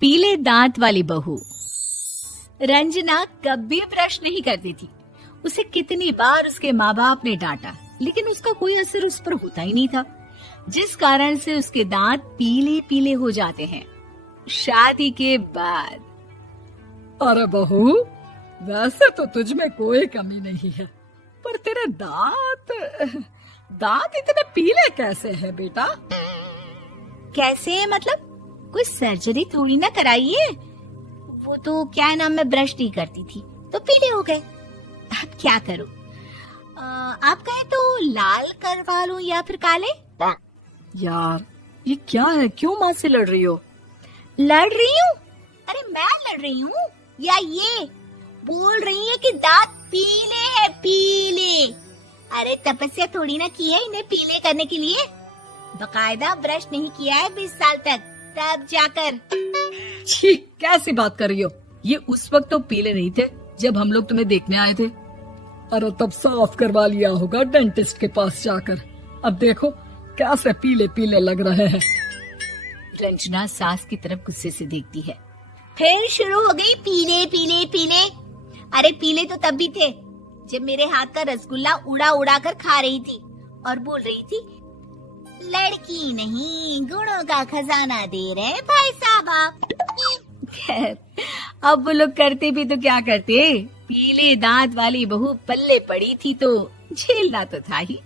पीले दांत वाली बहू। रंजना कभी ब्रश नहीं करती थी। उसे कितनी बार उसके माँ बाप ने डांटा, लेकिन उसका कोई असर उस पर होता ही नहीं था, जिस कारण से उसके दांत पीले पीले हो जाते हैं। शादी के बाद अरे बहू, वैसे तो तुझ में कोई कमी नहीं है, पर तेरे दांत इतने पीले कैसे हैं बेटा? कैसे मतलब? कोई सर्जरी थोड़ी ना कराइए। वो तो क्या नाम, मैं ब्रश नहीं करती थी तो पीले हो गए। अब क्या करूं? आप कहें तो लाल करवा लूं या फिर काले? यार ये क्या है, क्यों माँ से लड़ रही हो? लड़ रही हूँ? अरे मैं लड़ रही हूँ या ये बोल रही है कि दांत पीले हैं, पीले। अरे तपस्या थोड़ी ना की है इन्हें पीले करने के लिए। बकायदा ब्रश नहीं किया है 20 साल तक, तब जाकर। छी, कैसी बात कर रही हो? ये उस वक्त तो पीले नहीं थे जब हम लोग तुम्हें देखने आए थे। अरे तब साफ करवा लिया होगा डेंटिस्ट के पास जाकर। अब देखो कैसे पीले पीले लग रहे हैं। रंजना सास की तरफ गुस्से से देखती है। फिर शुरू हो गई पीले पीले पीले। अरे पीले तो तब भी थे जब मेरे हाथ का रसगुल्ला उड़ा उड़ा कर खा रही थी और बोल रही थी, लड़की नहीं गुणों का खजाना दे रहे भाई साहब आप। खैर, अब वो लोग करते भी तो क्या करते, पीले दांत वाली बहू पल्ले पड़ी थी तो झेलना तो था ही।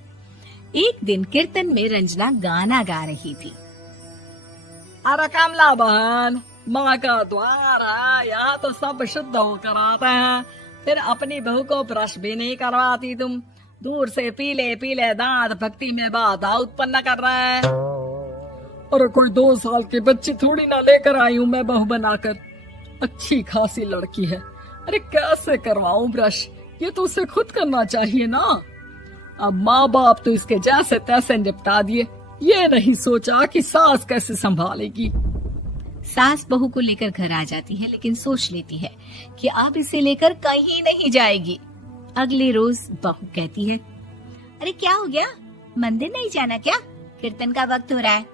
एक दिन कीर्तन में रंजना गाना गा रही थी। अरे कमला बहन, माँ का द्वार है, यहाँ तो सब शुद्ध होकर आते हैं, फिर अपनी बहू को ब्रश भी नहीं करवाती तुम। दूर से पीले पीले दांत भक्ति में बाधा उत्पन्न कर रहे हैं। अरे कोई 2 साल की बच्ची थोड़ी ना लेकर आई हूँ मैं बहू बनाकर। अच्छी खासी लड़की है, अरे कैसे करवाऊं ब्रश? ये तो उसे खुद करना चाहिए ना। अब माँ बाप तो इसके जैसे तैसे निपटा दिए, ये नहीं सोचा कि सास कैसे संभालेगी। सास बहू को लेकर घर आ जाती है, लेकिन सोच लेती है कि अब इसे लेकर कहीं नहीं जाएगी। अगले रोज बहू कहती है, अरे क्या हो गया, मंदिर नहीं जाना क्या? कीर्तन का वक्त हो रहा है।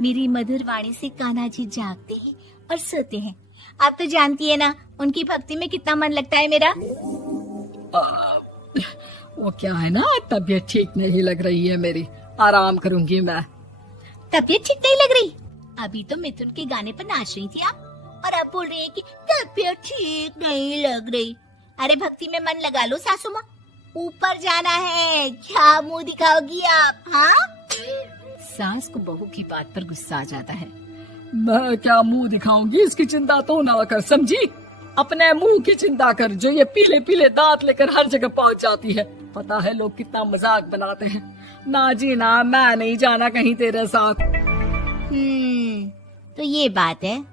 मेरी मधुर वाणी से कान्हा जी जागते हैं और सोते हैं। आप तो जानती है ना उनकी भक्ति में कितना मन लगता है मेरा। वो क्या है ना, तबीयत ठीक नहीं लग रही है मेरी, आराम करूंगी मैं। तबीयत ठीक नहीं लग रही? अभी तो मिथुन के गाने पर नाच रही थी आप, और अब बोल रही है कि तबीयत ठीक नहीं लग रही। अरे भक्ति में मन लगा लो सासू माँ, ऊपर जाना है, क्या मुंह दिखाओगी आप? हाँ? सास को बहू की बात पर गुस्सा आ जाता है। मैं क्या मुंह दिखाऊंगी, इसकी चिंता तो ना कर, समझी? अपने मुंह की चिंता कर, जो ये पीले पीले दांत लेकर हर जगह पहुंच जाती है। पता है लोग कितना मजाक बनाते हैं। ना जी ना, मैं नहीं जाना कहीं तेरे साथ। तो ये बात है,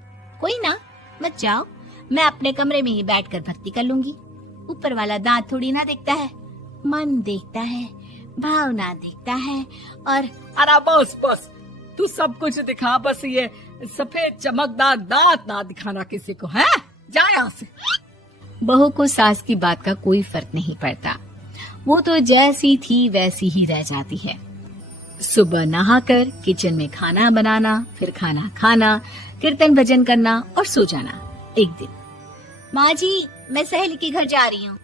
कोई ना, मत जाओ, मैं अपने कमरे में ही बैठकर भक्ति कर लूंगी। ऊपर वाला दांत थोड़ी ना देखता है, मन देखता है, भावना देखता है। और अरे बस बस, तू सब कुछ दिखा, बस ये सफेद चमकदार दांत ना दिखाना किसी को, है? जा यहाँ से। बहू को सास की बात का कोई फर्क नहीं पड़ता, वो तो जैसी थी वैसी ही रह जाती है। सुबह नहाकर किचन में खाना बनाना, फिर खाना खाना, कीर्तन भजन करना और सो जाना। एक दिन, माँ जी मैं सहेली के घर जा रही हूँ,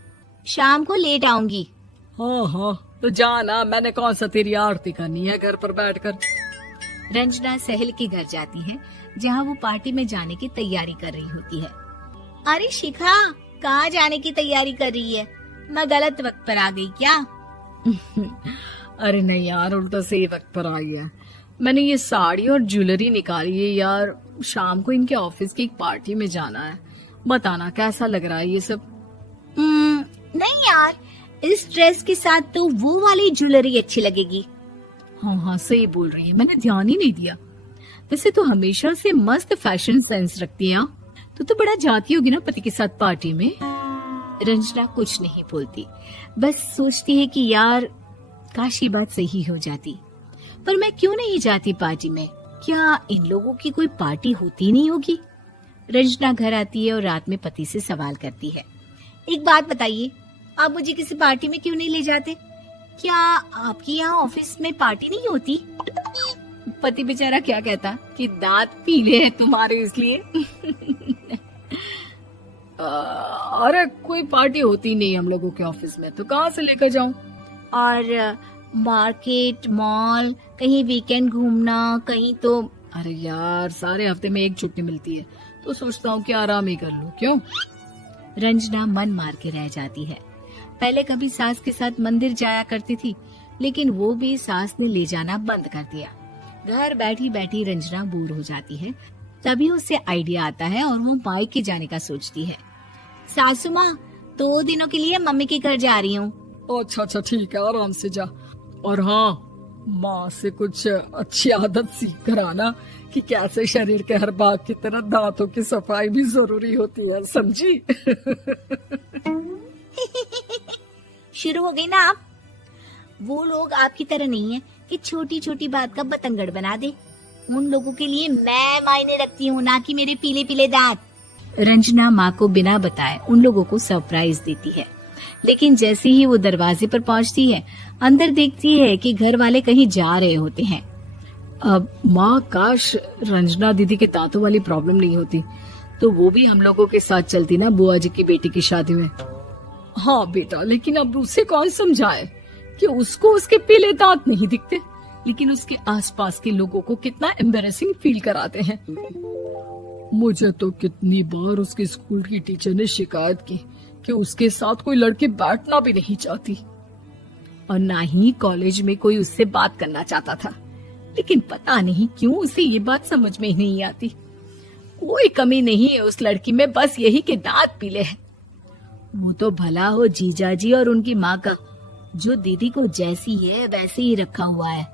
शाम को लेट आऊंगी। हाँ हाँ तो जाना, मैंने कौन सा तेरी आरती करनी है घर पर बैठकर। रंजना सहेली के घर जाती है, जहाँ वो पार्टी में जाने की तैयारी कर रही होती है। अरे शिखा, कहाँ जाने की तैयारी कर रही है? मैं गलत वक्त पर आ गई क्या? अरे नहीं यार, उल्टा सही वक्त पर आई है। मैंने ये साड़ी और ज्वेलरी निकाली है यार, शाम को इनके ऑफिस की एक पार्टी में जाना है। बताना कैसा लग रहा है ये सब? नहीं यार, इस ड्रेस के साथ तो वो वाली ज्वेलरी अच्छी लगेगी। हाँ हाँ सही बोल रही है, मैंने ध्यान ही नहीं दिया। वैसे तो हमेशा से मस्त फैशन सेंस रखती है। तो बड़ा जाती होगी ना पति के साथ पार्टी में। रंजना कुछ नहीं बोलती, बस सोचती है कि यार काश ये बात सही हो जाती, पर मैं क्यों नहीं जाती पार्टी में? क्या इन लोगों की कोई पार्टी होती नहीं होगी? रंजना घर आती है और रात में पति से सवाल करती है, एक बात बताइए, आप मुझे किसी पार्टी में क्यों नहीं ले जाते? क्या आपके यहाँ ऑफिस में पार्टी नहीं होती? पति बेचारा क्या कहता कि दांत पीले हैं तुम्हारे इसलिए। अरे कोई पार्टी होती नहीं हम लोगों के ऑफिस में, तो कहाँ से लेकर जाऊं? और मार्केट, मॉल, कहीं वीकेंड घूमना, कहीं तो। अरे यार, सारे हफ्ते में एक छुट्टी मिलती है, तो सोचता हूँ कि आराम ही कर लूं। क्यों? रंजना मन मार के रह जाती है। पहले कभी सास के साथ मंदिर जाया करती थी, लेकिन वो भी सास ने ले जाना बंद कर दिया। घर बैठी बैठी रंजना बोर हो जाती है। तभी उसे आइडिया आता है और वो मायके जाने का सोचती है। सासू माँ, 2 दिनों के लिए मम्मी के घर जा रही हूँ। अच्छा ठीक है, आराम से जा। और हाँ, माँ से कुछ अच्छी आदत सीख कर आना कि कैसे शरीर के हर भाग की तरह दांतों की सफाई भी जरूरी होती है, समझी? शुरू हो गई ना आप। वो लोग आपकी तरह नहीं है कि छोटी छोटी बात का बतंगड़ बना दे। उन लोगों के लिए मैं मायने रखती हूँ, ना कि मेरे पीले पीले दांत। रंजना माँ को बिना बताए उन लोगों को सरप्राइज देती है, लेकिन जैसे ही वो दरवाजे पर पहुँचती है, अंदर देखती है कि घर वाले कहीं जा रहे होते हैं। अब माँ, काश रंजना दीदी के दांतों वाली प्रॉब्लम नहीं होती, तो वो भी हम लोगों के साथ चलती ना बुआ जी की बेटी की शादी में। हाँ बेटा, लेकिन अब उसे कौन समझाए कि उसको उसके पीले दांत नहीं दिखते, लेकिन उसके आसपास के लोगों को कितना एम्बैरेसिंग फील कराते हैं। मुझे तो कितनी बार उसके स्कूल की टीचर ने शिकायत की कि उसके साथ कोई लड़की बैठना भी नहीं चाहती, और ना ही कॉलेज में कोई उससे बात करना चाहता था। लेकिन पता नहीं क्यों उसे ये बात समझ में ही नहीं आती। कोई कमी नहीं है उस लड़की में, बस यही कि दांत पीले हैं। वो तो भला हो जीजा जी और उनकी माँ का, जो दीदी को जैसी है वैसे ही रखा हुआ है।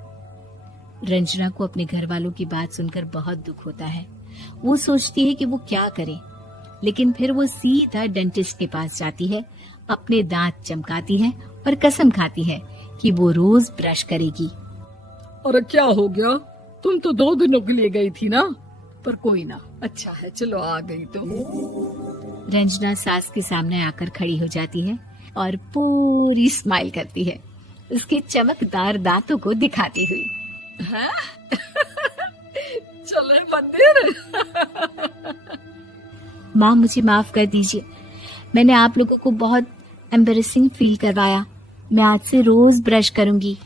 रंजना को अपने घर वालों की बात सुनकर बहुत दुख होता है। वो सोचती है कि वो क्या करे, लेकिन फिर वो सीधा डेंटिस्ट के पास जाती है, अपने दांत चमकाती है और कसम खाती है कि वो रोज ब्रश करेगी। अरे क्या हो गया? तुम तो 2 दिनों के लिए गई थी ना, पर कोई ना, अच्छा है, चलो आ गई तो। रंजना सास के सामने आकर खड़ी हो जाती है और पूरी स्माइल करती है, उसके चमकदार दांतों को दिखाती हुई। हैं? चले मंदिर। माँ, मुझे माफ कर दीजिए, मैंने आप लोगों को बहुत एम्बैरेसिंग फील करवाया। मैं आज से रोज ब्रश करूंगी।